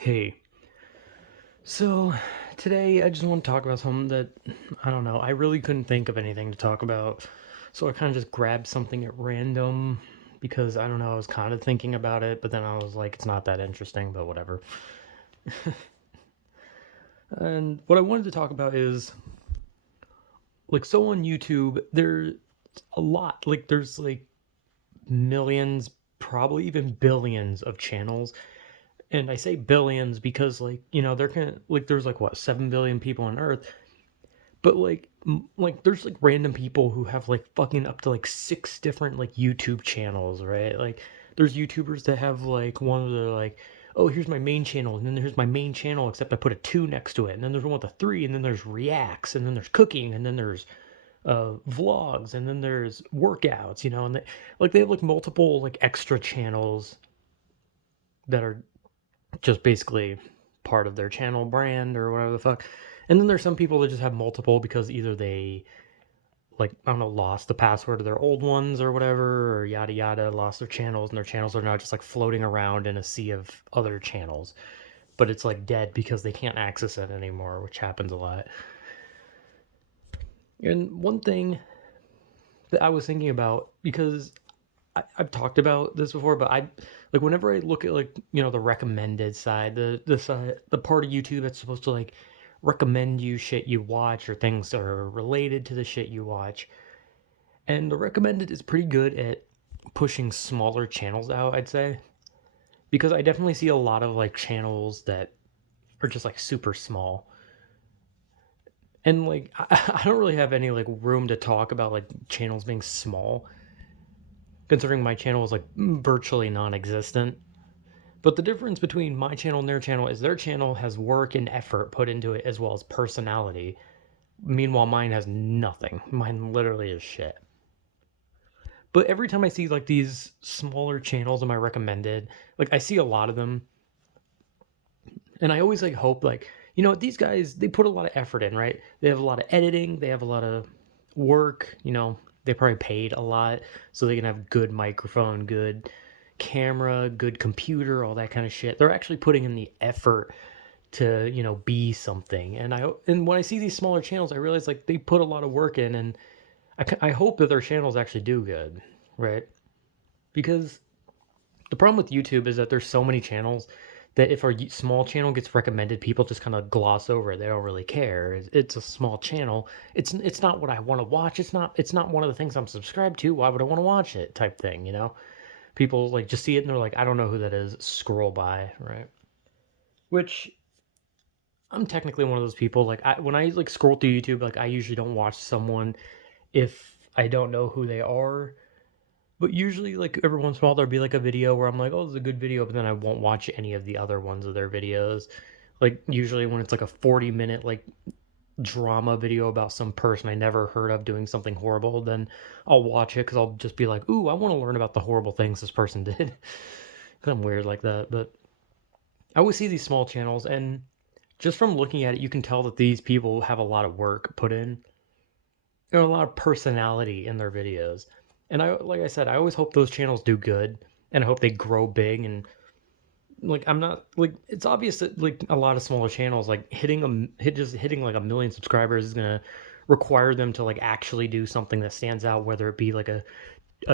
Hey, so today I just want to talk about something that I don't know. I really couldn't think of anything to talk about, so I kind of just grabbed something at random because I don't know. I was kind of thinking about it, but then I was like, it's not that interesting, but whatever. And what I wanted to talk about is like, so on YouTube, there's a lot. Like, there's like millions, probably even billions of channels. And I say billions because, like, there can like there's like what 7 billion people on Earth. But like there's like random people who have like fucking up to like six different like YouTube channels, right? Like there's YouTubers that have like one of the like, oh, here's my main channel, and then here's my main channel, except I put a two next to it, and then there's one with a three, and then there's reacts, and then there's cooking, and then there's vlogs, and then there's workouts, and they have like multiple like extra channels that are just basically part of their channel brand or whatever the fuck. And then there's some people that just have multiple because either they like I don't know lost the password to their old ones or whatever or yada yada, lost their channels, and their channels are now just like floating around in a sea of other channels. But it's like dead because they can't access it anymore, which happens a lot. And one thing that I was thinking about, because I've talked about this before, but I like whenever I look at like the recommended side, the side, the part of YouTube that's supposed to like recommend you shit you watch or things that are related to the shit you watch, and the recommended is pretty good at pushing smaller channels out, I'd say, because I definitely see a lot of like channels that are just like super small. And like I don't really have any like room to talk about like channels being small, considering my channel is like virtually non-existent. But the difference between my channel and their channel is their channel has work and effort put into it as well as personality. Meanwhile, mine has nothing. Mine literally is shit. But every time I see like these smaller channels in my recommended, like I see a lot of them, and I always like hope like, these guys they put a lot of effort in, right? They have a lot of editing, they have a lot of work, they probably paid a lot so they can have good microphone, good camera, good computer, all that kind of shit. They're actually putting in the effort to, be something. And when I see these smaller channels, I realize like they put a lot of work in, and I hope that their channels actually do good, right? Because the problem with YouTube is that there's so many channels that if our small channel gets recommended, people just kind of gloss over it. They don't really care. It's a small channel. It's not what I want to watch. It's not one of the things I'm subscribed to. Why would I want to watch it? Type thing, People like just see it and they're like, I don't know who that is. Scroll by, right? Which I'm technically one of those people. Like when I like scroll through YouTube, like I usually don't watch someone if I don't know who they are. But usually, like every once in a while, there'll be like a video where I'm like, "Oh, this is a good video," but then I won't watch any of the other ones of their videos. Like usually, when it's like a 40-minute like drama video about some person I never heard of doing something horrible, then I'll watch it because I'll just be like, "Ooh, I want to learn about the horrible things this person did." Because I'm weird like that. But I always see these small channels, and just from looking at it, you can tell that these people have a lot of work put in. There's a lot of personality in their videos. And like I said, I always hope those channels do good, and I hope they grow big. And like I'm not like it's obvious that like a lot of smaller channels like hitting like a million subscribers is gonna require them to like actually do something that stands out, whether it be like a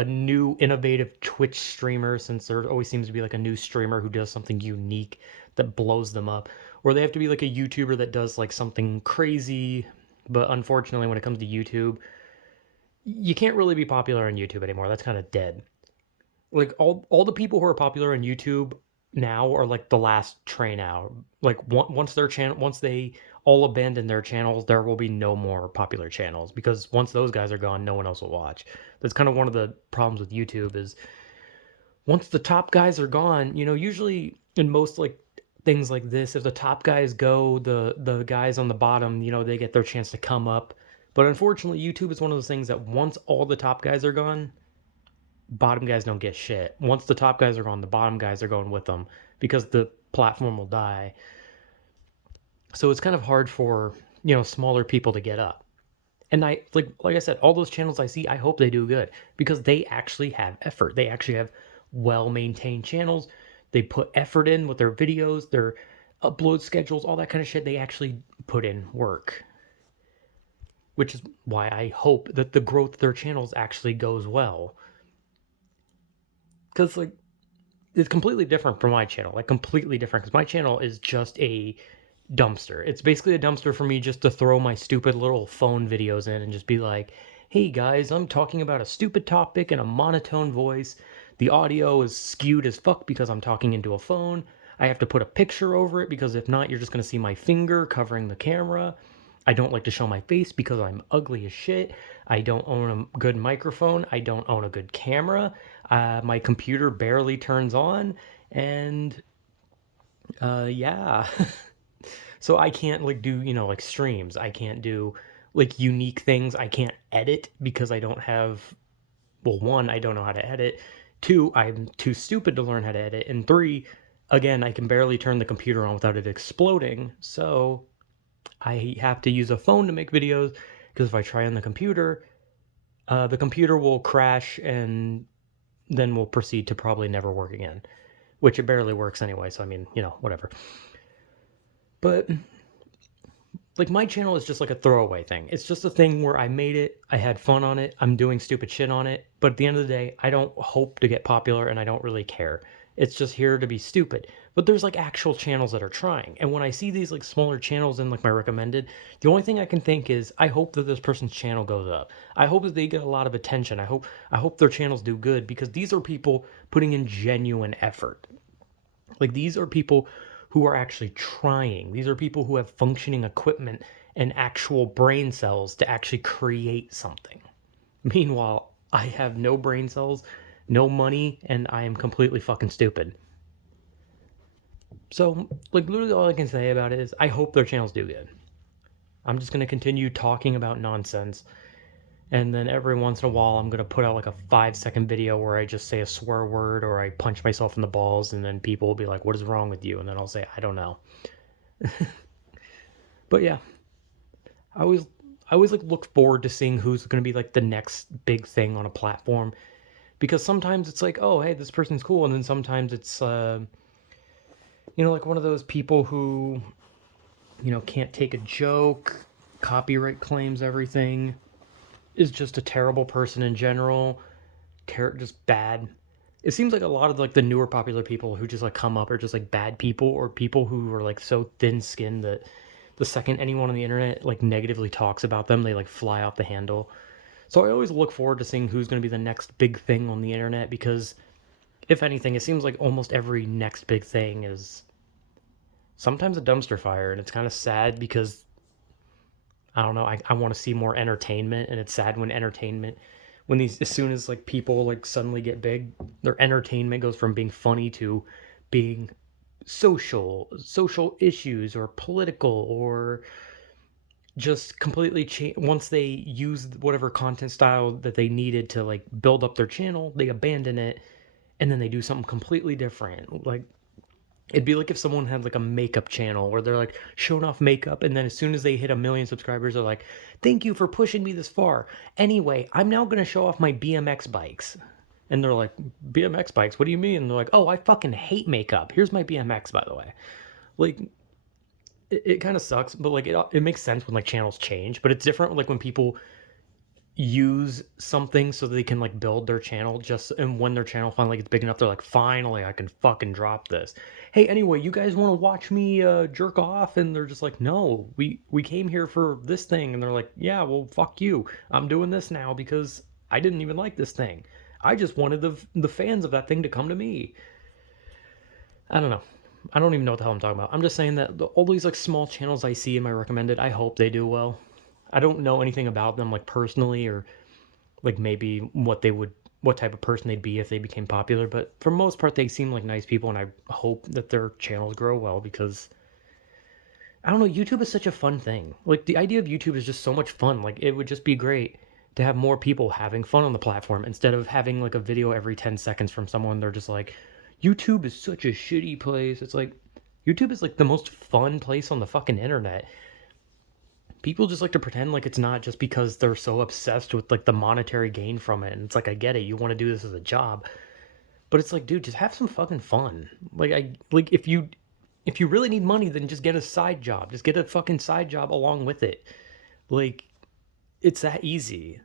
new innovative Twitch streamer, since there always seems to be like a new streamer who does something unique that blows them up, or they have to be like a YouTuber that does like something crazy. But unfortunately, when it comes to YouTube, you can't really be popular on YouTube anymore. That's kind of dead. Like all the people who are popular on YouTube now are like the last train out. Like once their channel, once they all abandon their channels, there will be no more popular channels because once those guys are gone, no one else will watch. That's kind of one of the problems with YouTube is once the top guys are gone, usually in most like things like this, if the top guys go, the guys on the bottom, they get their chance to come up. But unfortunately, YouTube is one of those things that once all the top guys are gone, bottom guys don't get shit. Once the top guys are gone, the bottom guys are going with them because the platform will die. So it's kind of hard for, smaller people to get up. And like I said, all those channels I see, I hope they do good because they actually have effort. They actually have well-maintained channels. They put effort in with their videos. upload schedules, all that kind of shit. They actually put in work, which is why I hope that the growth of their channels actually goes well. Because, like, it's completely different from my channel. Like, completely different. Because my channel is just a dumpster. It's basically a dumpster for me just to throw my stupid little phone videos in and just be like, hey guys, I'm talking about a stupid topic in a monotone voice. The audio is skewed as fuck because I'm talking into a phone. I have to put a picture over it because if not, you're just going to see my finger covering the camera. I don't like to show my face because I'm ugly as shit. I don't own a good microphone. I don't own a good camera. My computer barely turns on. And yeah. So I can't like do, like streams. I can't do like unique things. I can't edit because I don't have, well, one, I don't know how to edit. Two, I'm too stupid to learn how to edit. And three, again, I can barely turn the computer on without it exploding. So I have to use a phone to make videos because if I try on the computer will crash and then will proceed to probably never work again, which it barely works anyway. So, I mean, whatever. But like my channel is just like a throwaway thing. It's just a thing where I made it, I had fun on it, I'm doing stupid shit on it, but at the end of the day, I don't hope to get popular and I don't really care. It's just here to be stupid. But there's like actual channels that are trying. And when I see these like smaller channels in like my recommended, the only thing I can think is I hope that this person's channel goes up. I hope that they get a lot of attention. I hope their channels do good because these are people putting in genuine effort. Like these are people who are actually trying. These are people who have functioning equipment and actual brain cells to actually create something. Meanwhile, I have no brain cells, no money, and I am completely fucking stupid. So, like, literally all I can say about it is I hope their channels do good. I'm just going to continue talking about nonsense. And then every once in a while, I'm going to put out like a 5-second video where I just say a swear word or I punch myself in the balls. And then people will be like, what is wrong with you? And then I'll say, I don't know. But yeah, I always like look forward to seeing who's going to be like the next big thing on a platform. Because sometimes it's like, oh, hey, this person's cool. And then sometimes it's, like one of those people who, can't take a joke, copyright claims everything, is just a terrible person in general, just bad. It seems like a lot of like the newer popular people who just like come up are just like bad people or people who are like so thin-skinned that the second anyone on the internet like negatively talks about them, they like fly off the handle. So I always look forward to seeing who's going to be the next big thing on the internet because if anything, it seems like almost every next big thing is sometimes a dumpster fire, and it's kind of sad because I don't know. I want to see more entertainment, and it's sad when these, as soon as like people like suddenly get big, their entertainment goes from being funny to being social issues or political or just completely change. Once they use whatever content style that they needed to like build up their channel, they abandon it, and then they do something completely different. Like it'd be like if someone had like a makeup channel where they're like showing off makeup, and then as soon as they hit 1 million subscribers, they're like, "Thank you for pushing me this far. Anyway, I'm now gonna show off my BMX bikes." And they're like, "BMX bikes? What do you mean?" And they're like, "Oh, I fucking hate makeup. Here's my BMX, by the way." Like, it kind of sucks, but like it makes sense when like channels change. But it's different like when people use something so they can like build their channel just, and when their channel finally gets big enough they're like, finally I can fucking drop this. Hey, anyway, you guys want to watch me jerk off? And they're just like, no, we came here for this thing. And they're like, yeah, well, fuck you, I'm doing this now because I didn't even like this thing. I just wanted the fans of that thing to come to me. I don't know. I don't even know what the hell I'm talking about. I'm just saying that all these like small channels I see in my recommended, I hope they do well. I don't know anything about them like personally or like maybe what type of person they'd be if they became popular, but for most part they seem like nice people, and I hope that their channels grow well because I don't know, YouTube is such a fun thing. Like the idea of YouTube is just so much fun. Like it would just be great to have more people having fun on the platform instead of having like a video every 10 seconds from someone. They're just like, YouTube is such a shitty place. It's like YouTube is like the most fun place on the fucking internet. People just like to pretend like it's not just because they're so obsessed with like the monetary gain from it. And it's like, I get it, you want to do this as a job, but it's like, dude, just have some fucking fun. Like if you if you really need money, then just get a side job. Just get a fucking side job along with it. Like, it's that easy.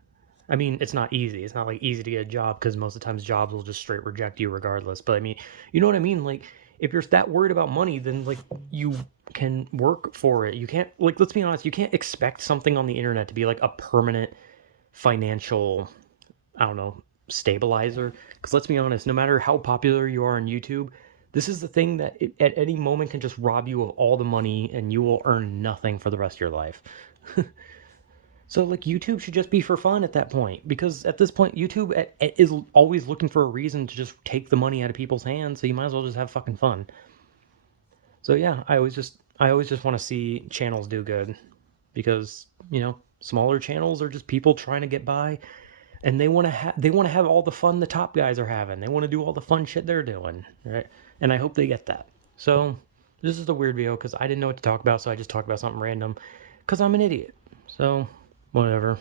I mean, it's not easy. It's not like easy to get a job because most of the times jobs will just straight reject you regardless. But I mean, you know what I mean? Like, if you're that worried about money, then like you can work for it. You can't, like, let's be honest, you can't expect something on the internet to be like a permanent financial, I don't know, stabilizer. Because let's be honest, no matter how popular you are on YouTube, this is the thing that at any moment can just rob you of all the money and you will earn nothing for the rest of your life. So like YouTube should just be for fun at that point, because at this point YouTube is always looking for a reason to just take the money out of people's hands, so you might as well just have fucking fun. So yeah, I always just want to see channels do good, because smaller channels are just people trying to get by, and they want to have all the fun the top guys are having. They want to do all the fun shit they're doing, right? And I hope they get that. So this is a weird video because I didn't know what to talk about, so I just talked about something random because I'm an idiot. So whatever.